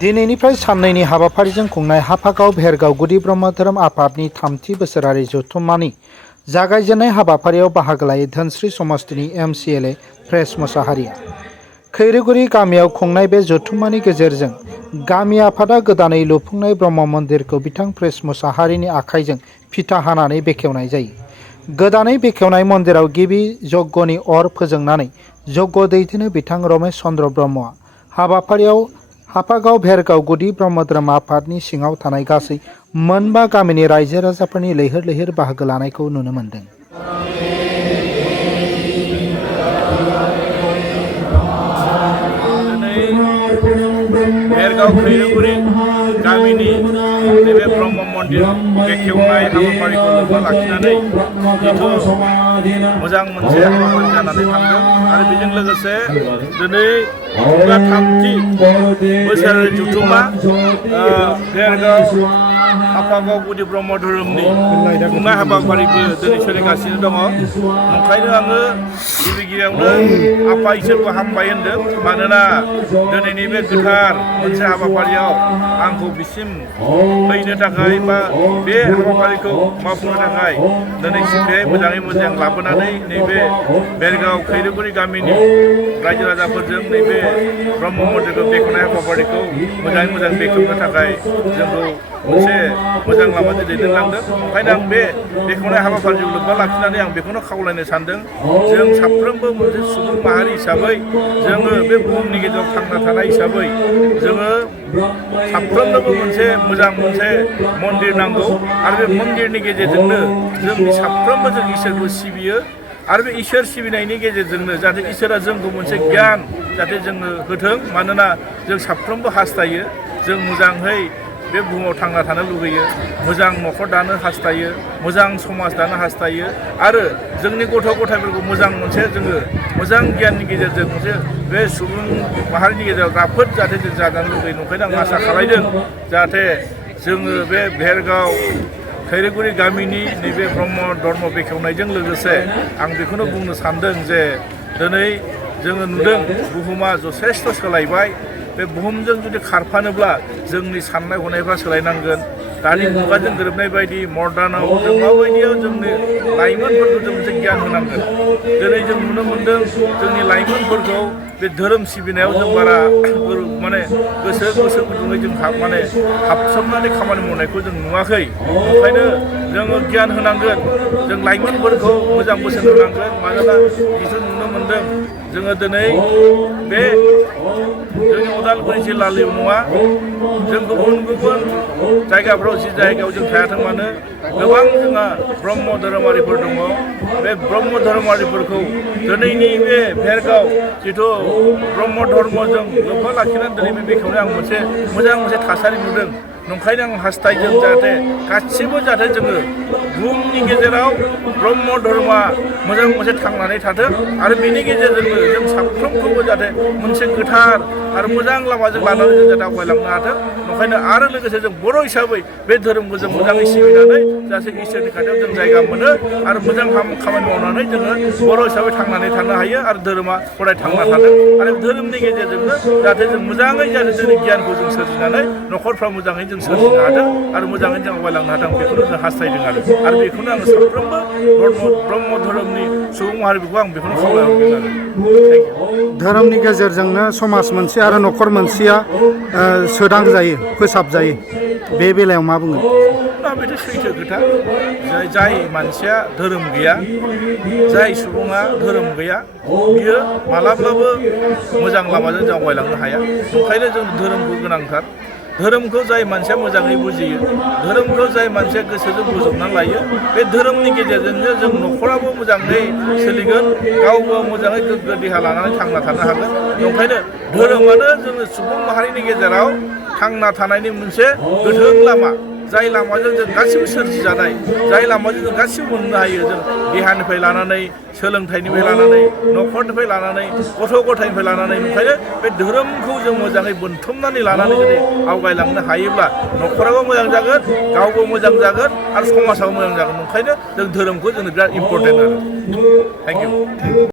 दिनैनिफ्राय साननैनि हाबाफारिजों खुंनाय हाफागाव भेरगाव गुदि ब्रह्म धोरोम आफादनि थामथि बोसोरारि जथुम्मानि जागायजेन्नाय हाबाफारियाव बाहागो लायो धोनस्री समष्टिनि MCLA प्रेस मोसाहारिया। खैरोगुरि गामियाव खुंनाय बे जथुम्मानि गेजेरजों गामि आफादा गोदानै लुफुंनाय ब्रह्म मन्दिरखौ बिथां प्रेस मोसाहारिनि आखाइजों फिथा हानानै बेखेवनाय जायो। गोदानै बेखेवनाय मन्दिराव गिबि यज्ञनि अर फोजोंनानै यज्ञ दैदेनो बिथां रमेश चन्द्र ब्रह्मआ। हाबाफारियाव हाफागाव भेरगाव गुदि ब्रह्म धोरोम आफादनि सिङाव थानाय गासै 9 गामिनि रायजो राजाफोरनि लैहोर लैहोर बाहागो लानायखौ नुनो मोन्दों। भेरगाव खैरोगुरि गामिनि नैबे ब्रह्म मन्दिर बेखेवनाय हाबाफारिखौ लोब्बा लाखिनानै जिथु मोजां मोनसे हाबाफारि जानानै थांदों आरो बेजों लोगोसे दिनै थामथि बोसोरारि जथुम्मा भेरगाव हाफागाव गुदि ब्रह्म धोरोमनि खुंनाय हाबाफारिबो दिनै सोलिगासिनो दङ। ओंखायनो आङो गिबियावनो आफा इसोरखौ हामबाय होनदों, मानोना दिनैनि बे गोथार मोनसे हाबाफारियाव आंखौ बिसिम फैनो थाखाय बा बे हाबाफारिखौ मावफुंनो थाखाय दिनैसिम बे मोजाङै मोजां लाबोनानै नैबे भेरगाव खैरोगुरि गामिनि रायजो राजाफोरजों नैबे ब्रह्म मन्दिरखौ बेखेवनाय हाबाफारिखौ मोजाङै मोजां बेखेवनो थाखाय जोंखौ मोनसे मोजां लामाजों दैदेनलांदों। ओंखायनो आं बे बेखेवनाय हाबाफारिजों लोब्बा लाखिनानै आं बेखौनो खावलायनो सानदों, जों साफ्रोमबो मोनसे सुबुं माहारि हिसाबै जोङो बे बुहुमनि गेजेराव थांना थानाय हिसाबै जोङो साफ्रोमनोबो मोनसे मोजां मोनसे मन्दिर नांगौ आरो बे मन्दिरनि गेजेरजोंनो जोंनि साफ्रोमबो जों इसोरखौ सिबियो आरो बे इसोर सिबिनायनि गेजेरजोंनो जाहाथे इसोरा जोंखौ मोनसे गियान जाहाथे जोंनो होथों, मानोना जों साफ्रोमबो हास्थायो जों मोजाङै बे बुहुमाव थांना थानो लुगैयो, मोजां न'खर दानो हास्थायो, मोजां समाज दानो हास्थायो आरो जोंनि गथ' गथायफोरखौ मोजां मोनसे जोङो मोजां गियाननि गेजेरजों मोनसे बे सुबुं माहारिनि गेजेराव राफोद जाहाथे जों जानो लुगैयो। ओंखायनो आं आसा खालामदों जाहाथे जोङो बे भेरगाव खैरोगुरि गामिनि नैबे ब्रह्म धर्म बेखेवनायजों लोगोसे आं बेखौनो बुंनो सानदों जे दिनै जोङो नुदों बुहुमा जथेस्थ' सोलायबाय। बे बुहुमजों जुदि खारफानोब्ला जोंनि साननाय हनायफ्रा सोलायनांगोन। दानि मुगाजों गोरोबनाय बायदि मर्डानाव जों माबायदियाव जोंनि लाइमोनफोरखौ जों मोनसे गियान होनांगोन। दिनै जों नुनो मोन्दों जोंनि लाइमोनफोरखौ बे धोरोम सिबिनायाव जों बारा गोसो गुदुङै जों हाबसोमनानै खामानि मावनायखौ जों नुवाखै। ओंखायनो जोङो गियान होनांगोन, जों लाइमोनफोरखौ मोजां बोसोन होनांगोन। मानोना जिथु नुनो मोन्दों जोङो दिनै बे जोंनि उदालगुरि जिल्लाल' नङा, जों गुबुन गुबुन जायगाफ्राव जि जायगायाव जों थायाथों मानो गोबां जोंहा ब्रह्म धोरोमारिफोर दङ। बे ब्रह्म धोरोमारिफोरखौ दिनैनि बे भेरगाव जिथु ब्रह्म धर्मजों लोब्बा लाखिनानै दिनै बे बेखेवनाय आं मोनसे मोजां मोनसे थासारि नुदों। नंखायनो आं हास्थायदों जाहाथे गासिबो जाहाथे जोङो बुहुमनि गेजेराव ब्रह्म धर्मआ मोजां मोनसे थांनानै थाथों आरो बेनि गेजेरजोंनो जों साफ्रोमखौबो जाहाथे मोनसे गोथार आरो मोजां लामाजों लानानै जों जाहाथे आवगायलांनो हाथों। ओंखायनो आरो लोगोसे जों बर' हिसाबै बे धोरोमखौ जों मोजाङै सिबिनानै जाहाथे इसोरनि खाथियाव जों जायगा मोनो आरो मोजां खामानि मावनानै जोङो बर' हिसाबै थांनानै थानो हायो आरो धोरोमा अराय थांना थाथों आरो धोरोमनि गेजेरजोंनो जाहाथे जों मोजाङै जाहाथे जोंनि गियानखौ जों सोरजिनानै न'खरफ्रा मोजाङै जों सोरजिनो हाथों आरो मोजाङै जों आवगायलांनो हाथों बेखौनो जों हास्थायदों आरो बेखौनो आङो साफ्रोमबो ब्रह्म धोरोमनि सुबुं माहारिफोरखौ आं बेखौनो खावलायहरगोन आरो। धोरोमनि गेजेरजोंनो समाज मोनसे आरो न'खर मोनसेया सोदांजायो, फोसाबजायो, बे बेलायाव मा बुङो? दा बेथ' सैथो खोथा। जाय मानसिया धोरोम गैया, जाय सुबुङा धोरोम गैया, बियो मालाब्लाबो मोजां लामाजों आवगायलांनो हाया। ओंखायनो जों धोरोमखौ गोनांथार। धोरोमखौ जाय मानसिया मोजाङै बुजियो, धोरोमखौ जाय मानसिया गोसोजों बोजबनानै लायो, बे धोरोमनि गेजेरजोंनो जों न'खराबो मोजाङै सोलिगोन, गावबो मोजाङै गोग्गो देहा लानानै थांना थानो हागोन। ओंखायनो धोरोमानो जोङो सुबुं माहारिनि गेजेराव थांना थानायनि मोनसे गोथों लामा, जाय लामाजों जों गासिबो सोरजिजानाय, जाय लामाजों जों गासिबो मोननो हायो। जों देहानिफ्राय लानानै, सोलोंथाइनिफ्राय लानानै, न'खरनिफ्राय लानानै, गथ' गथायनिफ्राय लानानै। ओंखायनो बे धोरोमखौ जों मोजाङै बोनथुमनानै लानानै जुदि आवगायलांनो हायोब्ला न'खराबो मोजां जागोन, गावबो मोजां जागोन आरो समाजाबो मोजां जागोन। ओंखायनो जों धोरोमखौ जोंनो बिराद इम्परटेन्ट आरो। Thank you.